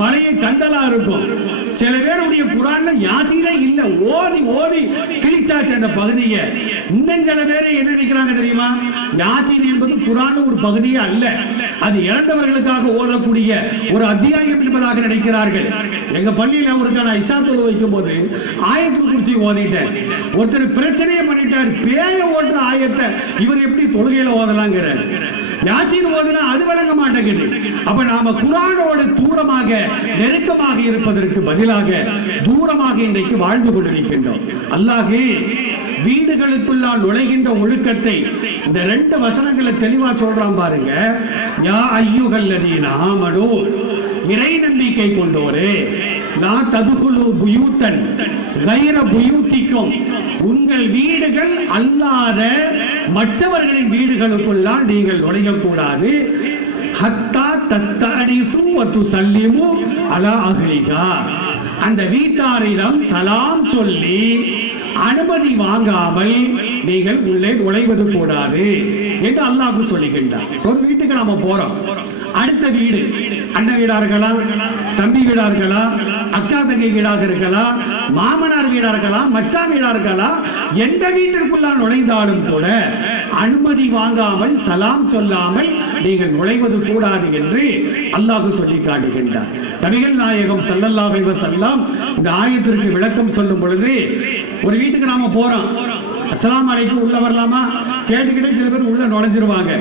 பழைய கண்டலா இருக்கும். சில பேருடைய குர்ஆன்ல யாசீனே இல்ல, ஓதி ஓதி கிழிச்சாச்சு அந்த பகுதியை. இன்னும் சில பேர் என்ன நினைக்கிறாங்க தெரியுமா, யாசீன் என்பது குர்ஆன்ல ஒரு பகுதியே அல்ல, அது இறந்தவர்களுக்காக ஓதக்கூடிய ஒரு அத்தியாயம் என்பதாக நினைக்கிறார்கள். எங்க பள்ளியில ஒருக்கான இஷா தொழு வைக்கும் போது ஆயத்துல் குர்சி ஓதிட்டேன். ஒருத்தர் பிரச்சனையை பண்ணிட்டார், பேய ஓட்டுற ஆயத்தை இவர் எப்படி தொழுகையில ஓதலாங்கிறார். யாசீன் ஓதுனா அது வழங்க மாட்டேங்குது. அப்ப நாம குர்ஆனோடு தூரமாக நெருக்கமாக இருப்பதற்கு பதிலாக தூரமாக இன்றைக்கு வாழ்ந்து கொண்டிருக்கின்றோம். அல்லாஹ் வீடுகளுக்குள்ளால் நுழைகின்ற ஒழுக்கத்தை இந்த 2 வசனங்களை தெளிவா சொல்றான் பாருங்க. யா அய்யுஹல்லதீன ஆமனூ, இறை நம்பிக்கை கொண்டோரே, லா ததுகுலு புயூத்தன் கைர புயூத்திக்கும், உங்கள் வீடுகள் அல்லாத மற்றவர்களின் வீடுகளுக்குள்ளால் நீங்கள் நுழையக்கூடாது. ஹத்தா தஸ்தஅனிசு வ துஸல்லிமு அலா அஹ்லிஹா, அந்த வீட்டாரிடம் சலாம் சொல்லி அனுமதி வாங்காமல் நீங்கள் உள்ளே நுழைவது கூடாது என்று அல்லாஹ் சொல்லுகின்றார். ஒரு வீட்டுக்கு நாம போறோம், அடுத்த வீடு அண்ணன் வீடா இருக்கலாம், தம்பி வீடா இருக்கலாம், அக்கா தங்கை வீடாக இருக்கலாம், மாமனார் வீடா இருக்கலாம், மச்சான் வீடா இருக்கலாம், எந்த வீட்டிற்குள்ள நுழைந்தாலும் கூட அனுமதி வாங்காமல் சலாம் சொல்லாமல் நீங்கள் நுழைவது கூடாது என்று அல்லாஹ் சொல்லி காட்டுகின்றார். நபிகள் நாயகம் ஸல்லல்லாஹு அலைஹி வஸல்லம் இந்த ஆயத்திற்கு விளக்கம் சொல்லும் பொழுது, ஒரு வீட்டுக்கு நாம போறோம், அஸ்ஸலாமு அலைக்கும் உள்ள வரலாமா கேட்டுக்கிட்டே சில பேர் உள்ள நுழைஞ்சிருவாங்க.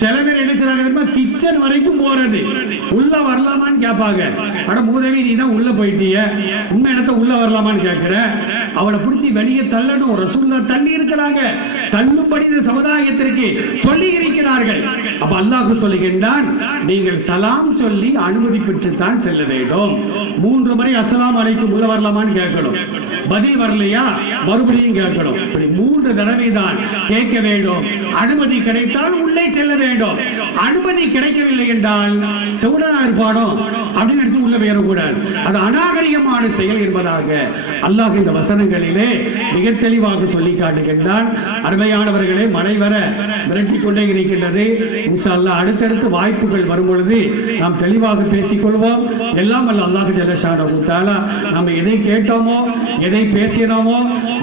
சில பேர் என்ன செய்றாங்க, கிச்சன் வரைக்கும் போறது, உள்ள வரலாமான்னு கேட்பாங்க. அட மூதேவி, நீ தான் உள்ள போயிட்டிய, உண்மை என்னத்த உள்ள வரலாமான்னு கேட்கிற, அவளை பிடிச்சி வெளியே தள்ளணும். ரசூலுல்லாஹ் தள்ளி இருக்கிறாங்க, தள்ளும்படி இந்த சமுதாயத்திற்கு சொல்லி இருக்கிறார்கள். அப்ப அல்லாஹ் சொல்லுகின்றான், நீங்கள் சலாம் சொல்லி அனுமதி பெற்றுத்தான் செல்ல வேண்டும். 3 முறை அஸ்ஸலாமு அலைக்கும் உள்ள வரலாமான்னு கேட்கணும். பதில் வரலையா மறுபடியும் கேட்கணும். இப்படி 3 தடவை தான் கேட்க வேண்டும். அனுமதி கிடைத்தால் உள்ளே செல்ல வேண்டும். அனுமதி கிடைக்கவில்லை என்றால் செவுடனா இருப்பானோ அப்படின்னு நினைச்சு உள்ள போயிடக்கூடாது. அது அநாகரிகமான செயல் என்பதாக அல்லாஹ் இந்த வசனங்களிலே மிக தெளிவாக சொல்லி காட்டுகின்றான். அருமையானவர்களே, மழை வர மிரட்டிக் கொண்டே இருக்கின்றது. இன்ஷா அல்லாஹ் அடுத்தடுத்து வாய்ப்புகள் வரும் பொழுது நாம் தெளிவாக பேசிக்கொள்வோம். எல்லாம் வல்ல அல்லாஹ் ஜல்லஷானஹு தஆலா நாம் எதை கேட்டோமோ, எதை பேசினோமோ,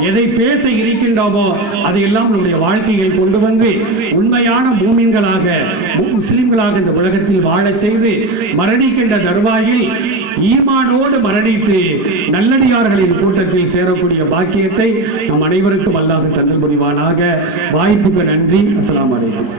எதை பேச இருக்கின்றோமோ அதையெல்லாம் நம்முடைய வாழ்க்கையில் கொண்டு வந்து உண்மையான மூமின்களாக முஸ்லிம்களாக இந்த உலகத்தில் வாழச் செய்து மரணிக்கின்ற தருவாயில் ஈமானோடு மரணித்து நல்லடியார்களின் கூட்டத்தில் சேரக்கூடிய பாக்கியத்தை நம் அனைவருக்கும் அல்லாஹ் தந்தல் புரிவானாக. வாய்ப்புக்கு நன்றி. அஸ்ஸலாமு அலைக்கும்.